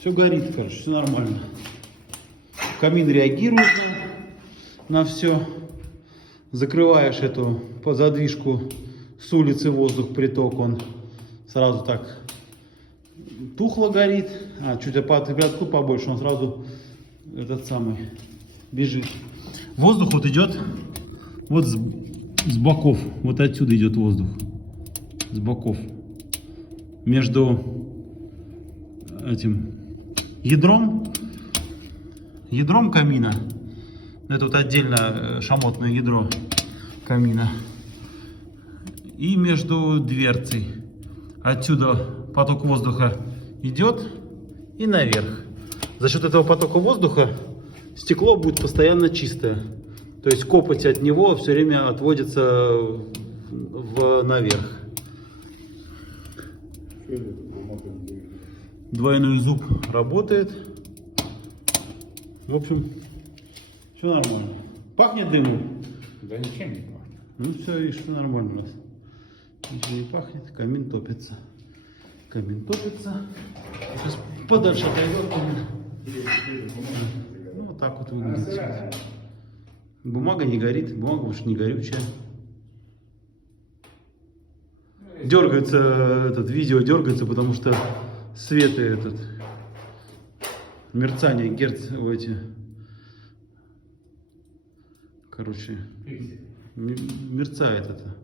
Все горит, короче, все нормально. Камин реагирует на все. Закрываешь эту задвижку с улицы, воздух, приток, он сразу так тухло горит. А чуть температуру побольше, он сразу этот самый бежит. Воздух вот идет вот с боков. Вот отсюда идет воздух. С боков. Между этим ядром камина. Это вот отдельно шамотное ядро камина. И между дверцей. Отсюда поток воздуха идет и наверх. За счет этого потока воздуха стекло будет постоянно чистое. То есть копоть от него все время отводится наверх. Двойной зуб работает. В общем, все нормально. Пахнет дымом? Да ничем не пахнет. Ну все, видишь, все нормально у нас. Ничего не пахнет, камин топится. Камин топится. Сейчас подальше отойдет камин. Ну вот так вот выглядит. Бумага не горит, бумага уж не горючая. Дергается, видео дергается, потому что свет мерцание герц, короче, мерцает это.